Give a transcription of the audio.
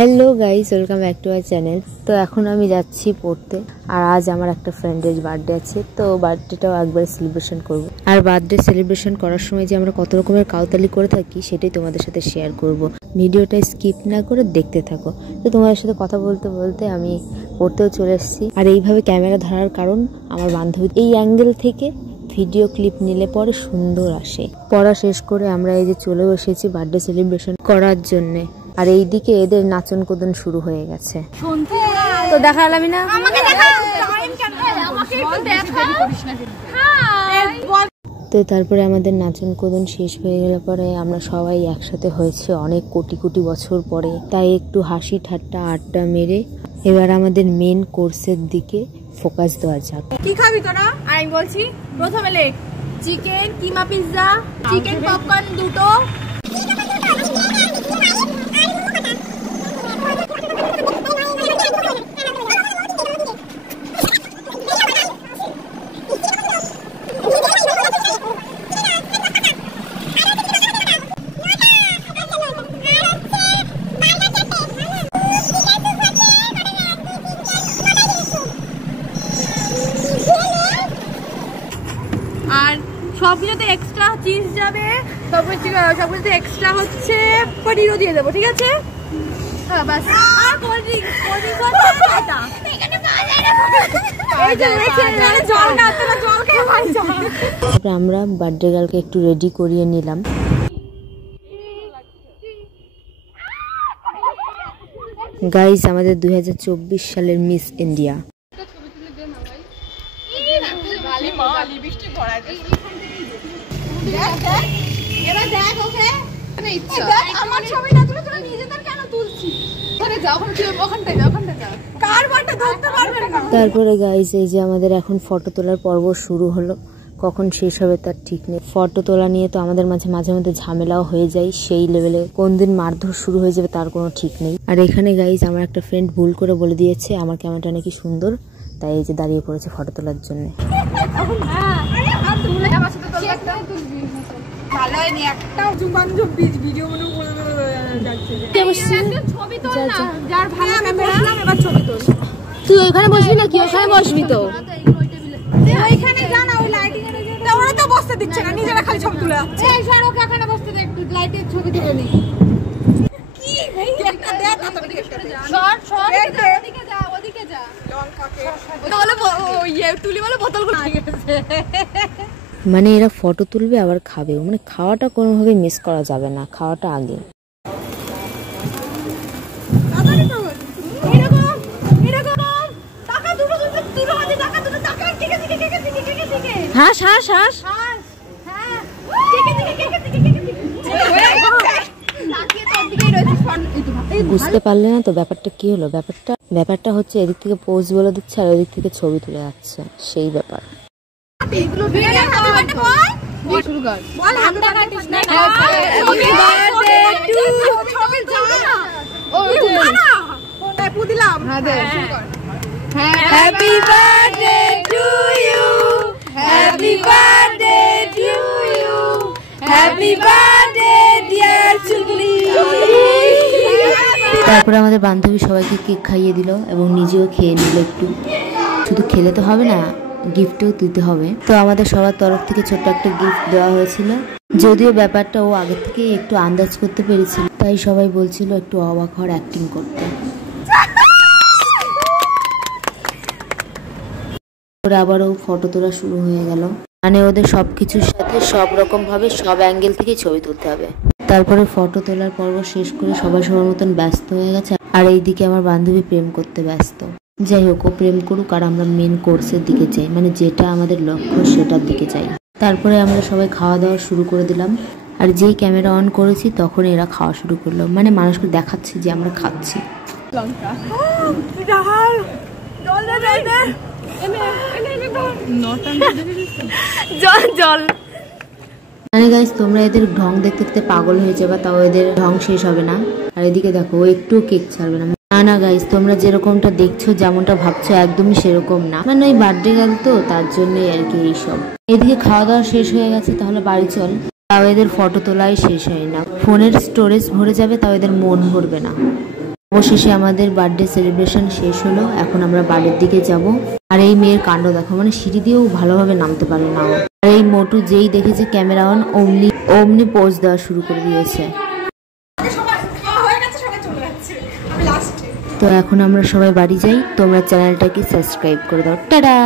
Hello guys, welcome back to our channel. তো এখন আমি যাচ্ছি পড়তে, আর আজ আমার একটা ফ্রেন্ডের বার্থডে আছে, তো বার্থডেটাও একবার সেলিব্রেশন করব। আর বার্থডে সেলিব্রেশন করার সময় যে আমরা কত রকমের কাউতালি করে থাকি সেটাই তোমাদের সাথে শেয়ার করব। ভিডিওটা স্কিপ না করে দেখতে থাকো। তো তোমাদের সাথে কথা বলতে বলতে আমি পড়তেও চলে এসেছি। আর এইভাবে ক্যামেরা ধরার কারণ আমার বান্ধবী এই অ্যাঙ্গেল থেকে ভিডিও ক্লিপ নিলে পরে সুন্দর আসে। পড়া শেষ করে আমরা এই যে চলে বসেছি বার্থডে সেলিব্রেশন করার জন্যে। আর এইদিকে এদের নাচন কোদন শুরু হয়ে গেছে। তো দেখালাম না, তো তারপরে আমাদের নাচন কোদন শেষ হয়ে গেলে পরে আমরা সবাই একসাথে হয়েছে অনেক কোটি কোটি বছর পরে, তাই একটু হাসি ঠাট্টা আড্ডা মেরে এবার আমাদের মেন কোর্সের দিকে ফোকাস দেওয়া যাক। কি খাবি তোরা? আমি বলছি প্রথমে লেগ চিকেন কিমা পিৎজা, চিকেন পপকর্ন দুটো, আর সবগুলোতে এক্সট্রা চিজ যাবে, সবগুলোতে এক্সট্রা হচ্ছে পনিরও দিয়ে দেবো, ঠিক আছে? হ্যাঁ বাস। আর কোল্ড ড্রিঙ্কস আমরা বার্থডে গার্লকে একটু রেডি করিয়ে নিলাম। গাইস, আমাদের 2024 সালের মিস ইন্ডিয়া। তারপরে গাইস এই যে আমাদের এখন ফটো তোলার পর্ব শুরু হলো, কখন শেষ হবে তার ঠিক নেই। ফটো তোলা নিয়ে তো আমাদের মাঝে মধ্যে ঝামেলাও হয়ে যায় সেই লেভেলে, কোন দিন মারধর শুরু হয়ে যাবে তার কোনো ঠিক নেই। আর এখানে গাইস আমার একটা ফ্রেন্ড ভুল করে বলে দিয়েছে আমার ক্যামেরাটা নাকি সুন্দর, তাই এই যে দাঁড়িয়ে পড়েছে ফটো তোলার জন্য। তুই ওইখানে বসবি না? কি ওখানে বসবি? তো ওইখানে যা না, ওই লাইটিং এর জন্য ওরা তো বসতে দিচ্ছে না, নিজেরা খালি ছবি তুলে যাচ্ছে। এই স্যার ওকে এখানে বসতে দে, একটু লাইটের ছবি তুলে নি। কি ভাই একটা দে, তাড়াতাড়ি যা শর্ট ওদিকে যা, ওদিকে যা। লঙ্কাকে বলে ইয়ে তুলি বলে বোতলগুলো আগে গেছে। মানে এরা ফটো তুলবে আবার খাবে, মানে খাওয়াটা কোনোভাবে মিস করা যাবে না, খাওয়াটা আগে। হাস হাস হাস। বুঝতে পারলে না তো ব্যাপারটা কি হলো? ব্যাপারটা হচ্ছে এদিক থেকে পোজ বলে দিচ্ছে আর ওদিক থেকে ছবি তুলে যাচ্ছে, সেই ব্যাপার। Happy birthday to you, happy birthday to you, happy birthday dear Chugli। তারপরে আমাদের বান্ধবী সবাইকে কেক খাইয়ে দিল এবং নিজেও খেয়ে নিল একটু। শুধু খেলে তো হবে না, গিফটও দিতে হবে। তো আমাদের সবার তরফ থেকে ছোট্ট একটা গিফট দেওয়া হয়েছিল, যদিও ব্যাপারটা ও আগে থেকে একটু আন্দাজ করতে পেরেছিল, তাই সবাই বলছিল একটু অবাক হওয়ার অ্যাক্টিং করতে। আবারও ফটো তোলা শুরু হয়ে গেল, মানে ওদের সবকিছুর সাথে সব রকম ভাবে সব অ্যাঙ্গেল থেকে ছবি তুলতে হবে। তারপরে ফটো তোলার পর্ব শেষ করে সবাই সবার মতন ব্যস্ত হয়ে গেছে, আর এইদিকে আমার বান্ধবী প্রেম করতে ব্যস্ত। যাই হোক, ও প্রেম করুক, আর আমরা মেন কোর্সের দিকে যাই, মানে যেটা আমাদের লক্ষ্য সেটার দিকে যাই। তারপরে আমরা সবাই খাওয়া দাওয়া শুরু করে দিলাম, আর যেই ক্যামেরা অন করেছি তখন এরা খাওয়া শুরু করলো, মানে মানুষকে দেখাচ্ছে যে আমরা খাচ্ছি। মানে গাইস, তোমরা এদের ঢং দেখতে দেখতে পাগল হয়ে যাবে, তাও এদের ঢং শেষ হবে না। আর এদিকে দেখো, ও একটু কেক ছাড়বে না। না গাইস, তোমরা যেরকমটা দেখছো, যেমনটা ভাবছো, একদমই সেরকম না, মানে ওই বার্থডে গার্ল তো তার জন্যই আর কি এইসব। এদিকে খাওয়া দাওয়া শেষ হয়ে গেছে, তাহলে বাড়ি চল। তাও এদের ফটো তোলাই শেষ হয় না, ফোনের স্টোরেজ ভরে যাবে, তাও এদের মন ভরবে না। অবশেষে আমাদের বার্থডে সেলিব্রেশন শেষ হলো। এখন আমরা বাড়ির দিকে যাব। আর এই মেয়ের কাণ্ড দেখো, মানে সিঁড়ি দিয়েও ভালোভাবে নামতে পারে না। আর এই মোটু যেই দেখেছে ক্যামেরা অন অমনি পোজ দেওয়া শুরু করে দিয়েছে। তো এখন আমরা সবাই বাড়ি যাই। তোমরা চ্যানেলটাকে সাবস্ক্রাইব করে দাও। টাটা।